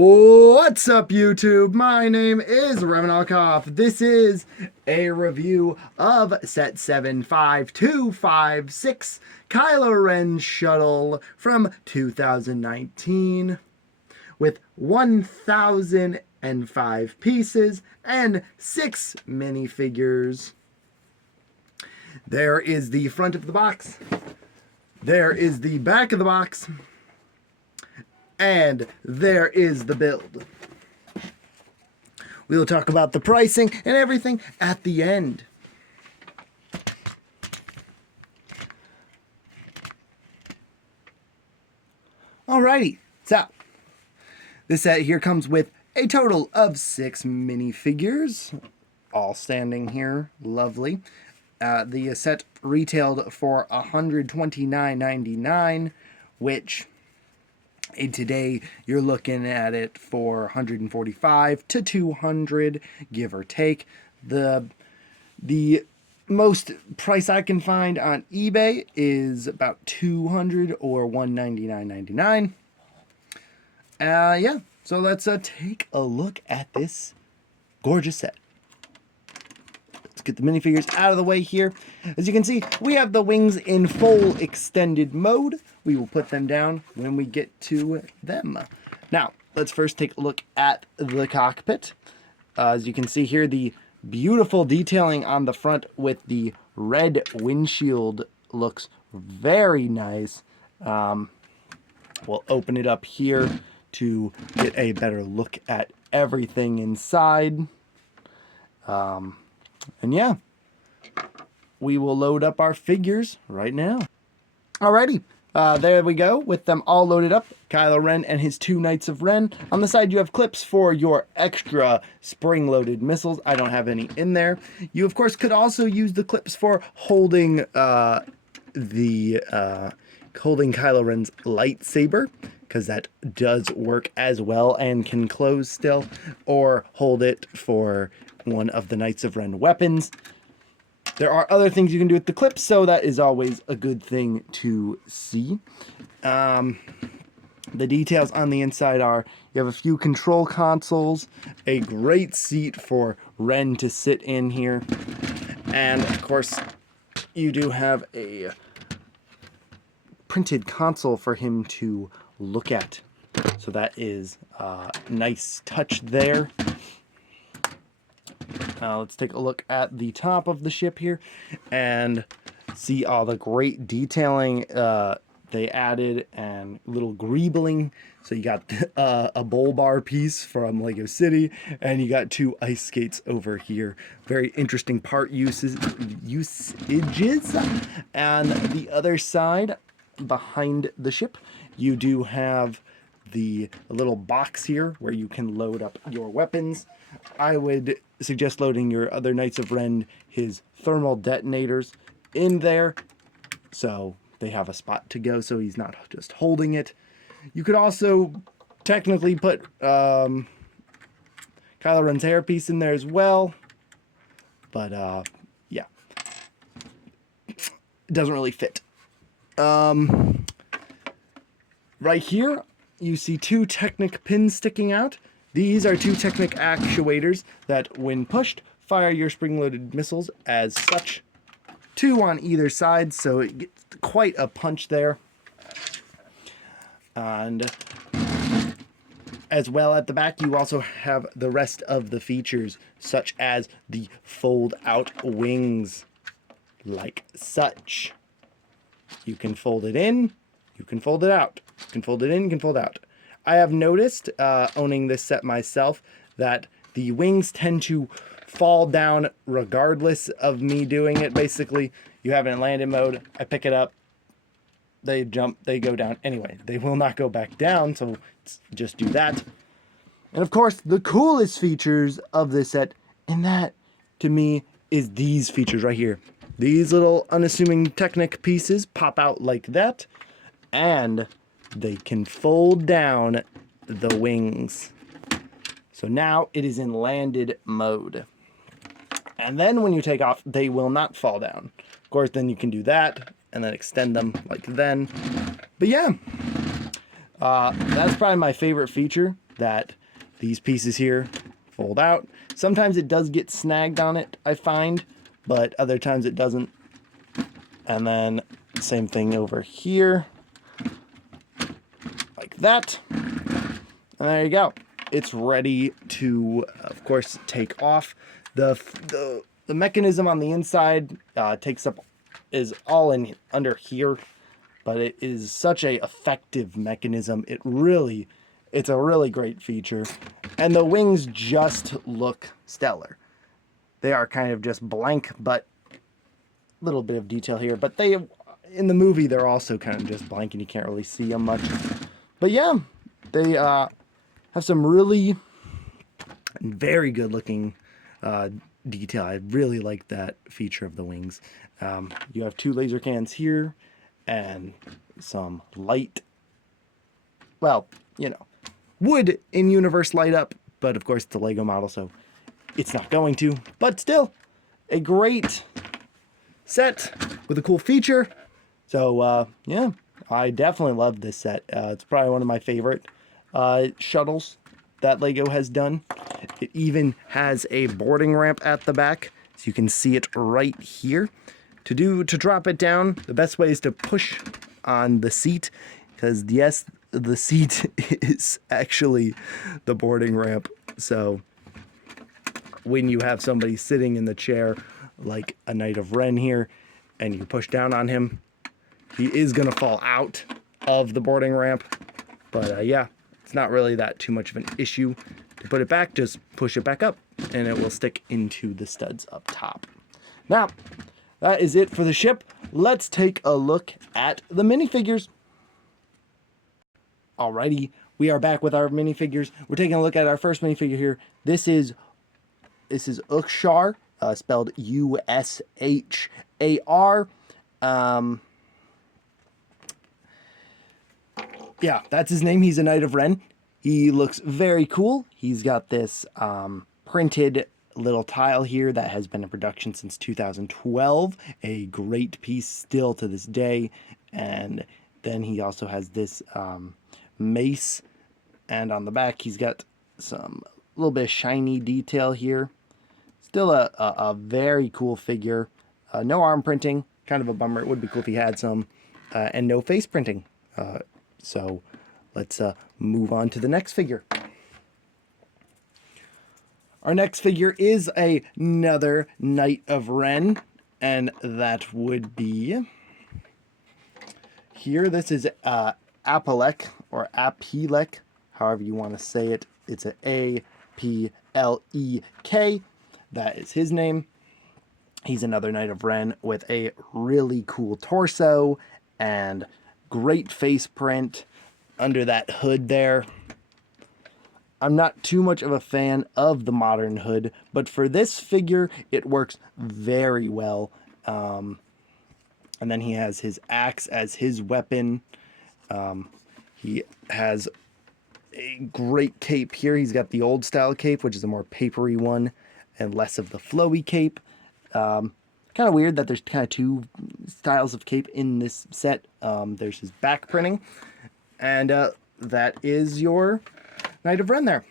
What's up, YouTube? My name is Revanalkoff. This is a review of set 75256 Kylo Ren Shuttle from 2019 with 1,005 pieces and 6 minifigures. There is the front of the box. There is the back of the box. And there is the build. We'll talk about the pricing and everything at the end. Alrighty, so this set here comes with a total of 6 minifigures, all standing here, lovely. The set retailed for $129.99, which today you're looking at it for 145 to 200, give or take. The most price I can find on eBay is about 200 or 199.99. Yeah, so let's take a look at this gorgeous set. Let's get the minifigures out of the way here. As you can see, we have the wings in full extended mode. We will put them down when we get to them. Now, let's first take a look at the cockpit. As you can see here, the beautiful detailing on the front with the red windshield looks very nice. We'll open it up here to get a better look at everything inside. And yeah, we will load up our figures right now. Alrighty, there we go with them all loaded up. Kylo Ren and his 2 Knights of Ren. On the side you have clips for your extra spring-loaded missiles. I don't have any in there. You of course could also use the clips for holding holding Kylo Ren's lightsaber, because that does work as well and can close still, or hold it for one of the Knights of Ren weapons. There are other things you can do with the clips, so that is always a good thing to see. The details on the inside are, you have a few control consoles, a great seat for Ren to sit in here, and of course you do have a printed console for him to look at. So that is a nice touch there. Let's take a look at the top of the ship here and see all the great detailing they added and little greebling. So you got a bowl bar piece from Lego City, and you got 2 ice skates over here. Very interesting part usages. And the other side, behind the ship, you do have the little box here where you can load up your weapons. I would suggest loading your other Knights of Ren, his thermal detonators, in there so they have a spot to go, so he's not just holding it. You could also technically put Kylo Ren's hairpiece in there as well, but yeah, it doesn't really fit. Right here you see 2 Technic pins sticking out. These are 2 Technic actuators that, when pushed, fire your spring-loaded missiles as such. 2 on either side, so it gets quite a punch there. And as well at the back, you also have the rest of the features, such as the fold-out wings, like such. You can fold it in, you can fold it out. You can fold it in, you can fold out. I have noticed, owning this set myself, that the wings tend to fall down regardless of me doing it. Basically, you have it in landing mode, I pick it up, they jump, they go down. Anyway, they will not go back down, so just do that. And of course, the coolest features of this set, and that, to me, is these features right here. These little unassuming Technic pieces pop out like that, and they can fold down the wings. So now it is in landed mode. And then when you take off, they will not fall down. Of course, then you can do that and then extend them like then. But yeah, that's probably my favorite feature that these pieces here fold out. Sometimes it does get snagged on it, I find, but other times it doesn't. And then same thing over here, like that. And there you go. It's ready to, of course, take off. The mechanism on the inside is all in under here, but it is such a effective mechanism. It's a really great feature, and the wings just look stellar. They are kind of just blank, but a little bit of detail here. But in the movie, they're also kind of just blank, and you can't really see them much. But yeah, they have some really very good looking detail. I really like that feature of the wings. You have 2 laser cannons here and some light, well, you know, would in universe light up, but of course it's a Lego model, so it's not going to. But still, a great set with a cool feature. So yeah, I definitely love this set. It's probably one of my favorite shuttles that Lego has done. It even has a boarding ramp at the back, so you can see it right here. To drop it down, the best way is to push on the seat, because yes, the seat is actually the boarding ramp. So when you have somebody sitting in the chair, like a Knight of Ren here, and you push down on him, he is gonna fall out of the boarding ramp. But yeah, it's not really that too much of an issue. To put it back, just push it back up, and it will stick into the studs up top. Now, that is it for the ship. Let's take a look at the minifigures. Alrighty, we are back with our minifigures. We're taking a look at our first minifigure here. This is Ukshar, spelled U-S-H-A-R. Yeah, that's his name. He's a Knight of Ren. He looks very cool. He's got this printed little tile here that has been in production since 2012. A great piece still to this day. And then he also has this mace. And on the back, he's got some little bit of shiny detail here. Still a very cool figure. No arm printing. Kind of a bummer. It would be cool if he had some. And no face printing. So let's move on to the next figure. Our next figure is another Knight of Ren, and that would be here. This is Apelek, or Apelek, however you want to say it. It's a A-P-L-E-K. That is his name. He's another Knight of Ren with a really cool torso and great face print under that hood there. I'm not too much of a fan of the modern hood, but for this figure, it works very well. And then he has his axe as his weapon. He has a great cape here. He's got the old style cape, which is a more papery one, and less of the flowy cape. Kind of weird that there's kind of 2 styles of cape in this set. There's his back printing, and that is your Knight of Ren there.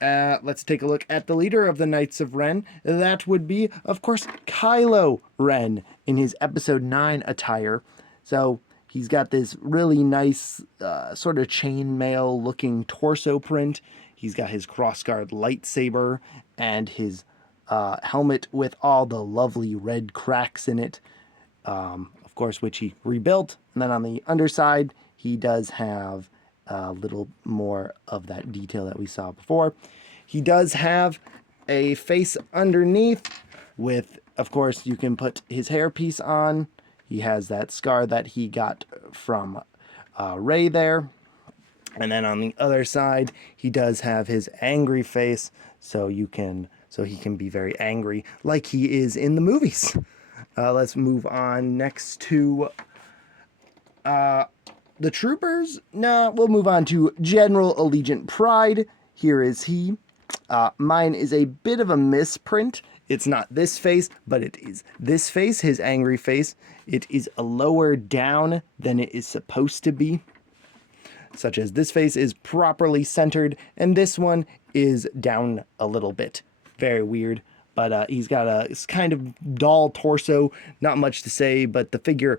Let's take a look at the leader of the Knights of Ren. That would be, of course, Kylo Ren in his Episode 9 attire. So he's got this really nice sort of chainmail looking torso print. He's got his crossguard lightsaber and his helmet with all the lovely red cracks in it, of course, which he rebuilt. And then on the underside, he does have a little more of that detail that we saw before. He does have a face underneath with, of course, you can put his hairpiece on. He has that scar that he got from Rey there. And then on the other side, he does have his angry face, so he can be very angry like he is in the movies. Let's move on next to the troopers. No, we'll move on to General Allegiant Pride. Here is he. Mine is a bit of a misprint. It's not this face, but it is this face, his angry face. It is lower down than it is supposed to be. such as this face is properly centered, and this one is down a little bit. Very weird. But he's got a kind of doll torso. Not much to say, but the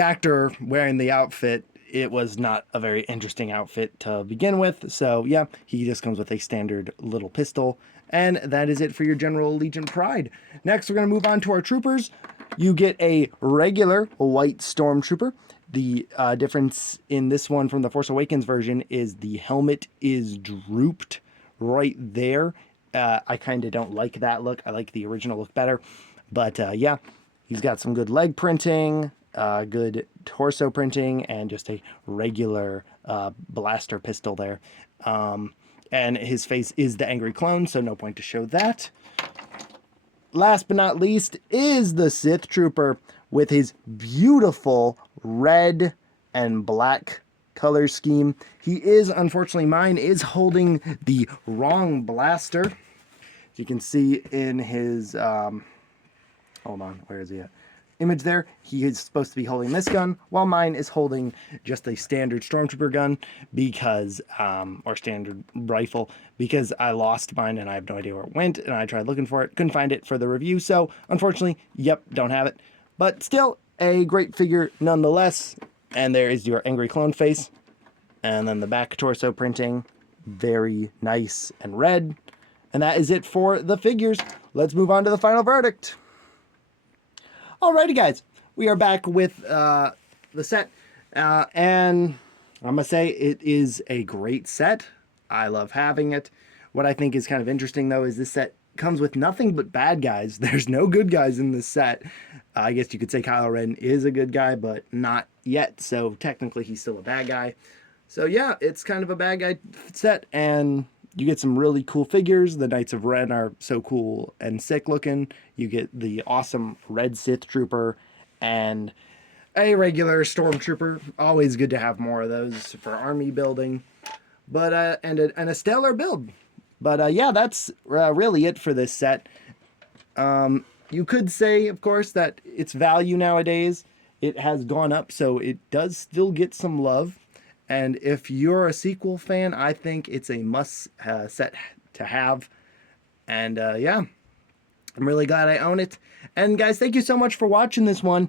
actor wearing the outfit, it was not a very interesting outfit to begin with. So yeah, he just comes with a standard little pistol. And that is it for your General Allegiant Pride. Next, we're going to move on to our troopers. You get a regular white stormtrooper. The difference in this one from the Force Awakens version is the helmet is drooped right there. I kind of don't like that look. I like the original look better. But yeah, he's got some good leg printing, good torso printing, and just a regular blaster pistol there. And his face is the angry clone, so no point to show that. Last but not least is the Sith Trooper with his beautiful red and black color scheme. He is, unfortunately, mine is holding the wrong blaster. As you can see in his, hold on, where is he at? Image there, he is supposed to be holding this gun, while mine is holding just a standard stormtrooper gun because, or standard rifle, because I lost mine and I have no idea where it went, and I tried looking for it, couldn't find it for the review, so unfortunately, yep, don't have it. But still, a great figure nonetheless, and there is your angry clone face, and then the back torso printing, very nice and red, and that is it for the figures. Let's move on to the final verdict. Alrighty, guys, we are back with the set, and I'm gonna say it is a great set. I love having it. What I think is kind of interesting, though, is this set comes with nothing but bad guys. There's no good guys in this set. I guess you could say Kylo Ren is a good guy, but not yet, so technically he's still a bad guy. So yeah, it's kind of a bad guy set, and you get some really cool figures. The Knights of Ren are so cool and sick looking. You get the awesome red Sith Trooper and a regular Stormtrooper. Always good to have more of those for army building. But and a stellar build. But yeah, that's really it for this set. You could say, of course, that its value nowadays, it has gone up, so it does still get some love. And if you're a sequel fan, I think it's a must set to have. And yeah, I'm really glad I own it. And guys, thank you so much for watching this one.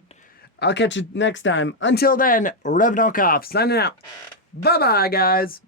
I'll catch you next time. Until then, Rev Knockoff signing out. Bye-bye, guys.